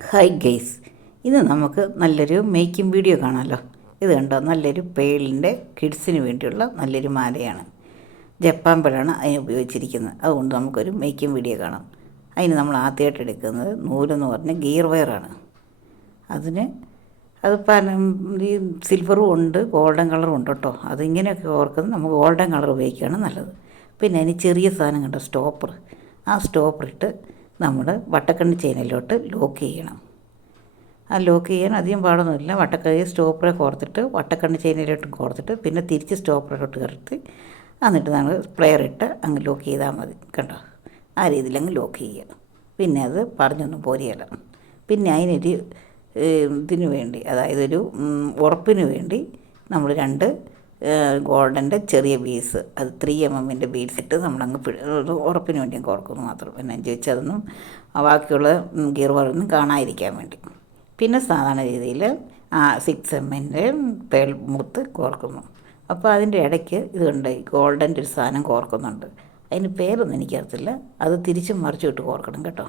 Hi guys, ഇത് നമുക്ക് നല്ലൊരു മേക്കിംഗ് വീഡിയോ കാണാമല്ലോ. ഇത് കണ്ടോ, നല്ലൊരു പേളിൻ്റെ കിഡ്സിന് വേണ്ടിയുള്ള നല്ലൊരു മാലയാണ്. ജപ്പാൻ പേളാണ് അതിന് ഉപയോഗിച്ചിരിക്കുന്നത്. അതുകൊണ്ട് നമുക്കൊരു മേക്കിംഗ് വീഡിയോ കാണാം. അതിന് നമ്മൾ ആദ്യമായിട്ട് എടുക്കുന്നത് നൂലെന്ന് പറഞ്ഞ ഗിയർ വയറാണ്. അതിന് അത് ഈ സിൽവറും ഉണ്ട്, ഗോൾഡൻ കളറും ഉണ്ട് കേട്ടോ. അതിങ്ങനെയൊക്കെ ഓർക്കുന്നത് നമുക്ക് ഗോൾഡൻ കളർ ഉപയോഗിക്കുകയാണ് നല്ലത്. പിന്നെ അതിന് ചെറിയ സാധനം കണ്ടോ, സ്റ്റോപ്പർ. ആ സ്റ്റോപ്പർ ഇട്ട് നമ്മൾ വട്ടക്കണ്ണി ചെയിനിലോട്ട് ലോക്ക് ചെയ്യണം. ആ ലോക്ക് ചെയ്യാൻ അധികം പാടൊന്നുമില്ല. വട്ടക്കണ്ണി സ്റ്റോപ്പറെ കോർത്തിട്ട് വട്ടക്കണ്ണി ചെയിനിലോട്ട് കോർത്തിട്ട് പിന്നെ തിരിച്ച് സ്റ്റോപ്പറിലോട്ട് കയറ്റി എന്നിട്ട് നമ്മൾ പ്ലെയർ ഇട്ട് അങ്ങ് ലോക്ക് ചെയ്താൽ മതി കേട്ടോ. ആ രീതിയിൽ അങ്ങ് ലോക്ക് ചെയ്യുക. പിന്നെ അത് പറഞ്ഞൊന്നും പോരുകയില്ല. പിന്നെ അതിനൊരു ഇതിന് വേണ്ടി, അതായത് ഒരു ഉറപ്പിന് വേണ്ടി നമ്മൾ രണ്ട് ഗോൾഡൻ്റെ ചെറിയ ബീഡ്സ്, അത് 3mm ബീഡ്സ് ഇട്ട് നമ്മളങ്ങ് ഉറപ്പിന് വേണ്ടി കോർക്കുന്നു മാത്രം. പിന്നെ ചോദിച്ചതൊന്നും ബാക്കിയുള്ള ഗിയർ വയറൊന്നും കാണാതിരിക്കാൻ വേണ്ടി. പിന്നെ സാധാരണ രീതിയിൽ 6mm പേൾ മുത്ത് കോർക്കുന്നു. അപ്പോൾ അതിൻ്റെ ഇടയ്ക്ക് ഇതുണ്ട്, ഗോൾഡൻ്റെ ഒരു സാധനം കോർക്കുന്നുണ്ട്. അതിന് പേരൊന്നും എനിക്കറിയത്തില്ല. അത് തിരിച്ചും മറിച്ചും ഇട്ട് കോർക്കണം കേട്ടോ.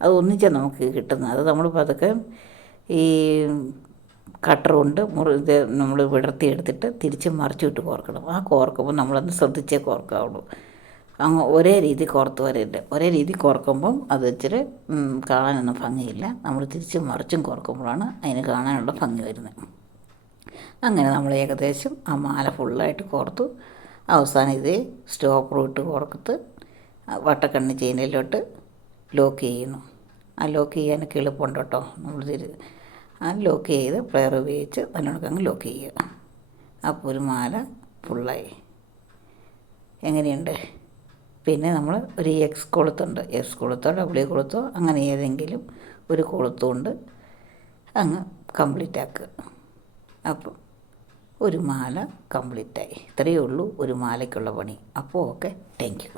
അത് ഒന്നിച്ചാണ് നമുക്ക് കിട്ടുന്നത്. അത് നമ്മൾ പതുക്കെ ഈ കട്ടർ കൊണ്ട് ഇത് നമ്മൾ വിടർത്തിയെടുത്തിട്ട് തിരിച്ചും മറിച്ചും ഇട്ട് കോർക്കണം. ആ കോർക്കുമ്പോൾ നമ്മളൊന്ന് ശ്രദ്ധിച്ചേ കോർക്കാവുള്ളൂ. അങ്ങ് ഒരേ രീതി കോർത്ത് വരരുത്. ഒരേ രീതി കോർക്കുമ്പം അത് ഇച്ചിരി കാണാനൊന്നും ഭംഗിയില്ല. നമ്മൾ തിരിച്ചും മറിച്ചും കോർക്കുമ്പോഴാണ് അതിന് കാണാനുള്ള ഭംഗി വരുന്നത്. അങ്ങനെ നമ്മൾ ഏകദേശം ആ മാല ഫുള്ളായിട്ട് കോർത്തു. അവസാനം ഇതേ സ്റ്റോപ്പറും ഇട്ട് കോർത്ത് വട്ടക്കണ്ണി ചെയിനിലോട്ട് ലോക്ക് ചെയ്യുന്നു. ആ ലോക്ക് ചെയ്യാനൊക്കെ എളുപ്പമുണ്ട് കേട്ടോ. നമ്മൾ ആ ലോക്ക് ചെയ്ത് പ്ലെയർ ഉപയോഗിച്ച് നല്ലോണം അങ്ങ് ലോക്ക് ചെയ്യുക. അപ്പോൾ ഒരു മാല ഫുള്ളായി. എങ്ങനെയുണ്ട്? പിന്നെ നമ്മൾ ഒരു എക്സ് കൊളുത്തുണ്ട്. എക്സ് കൊളുത്തോ ഡബ്ല്യു കൊളുത്തോ അങ്ങനെ ഏതെങ്കിലും ഒരു കൊളുത്തുകൊണ്ട് അങ്ങ് കംപ്ലീറ്റ് ആക്കുക. അപ്പം ഒരു മാല കംപ്ലീറ്റായി. ഇത്രയേ ഉള്ളൂ ഒരു മാലയ്ക്കുള്ള പണി. അപ്പോൾ ഓക്കെ, താങ്ക് യു.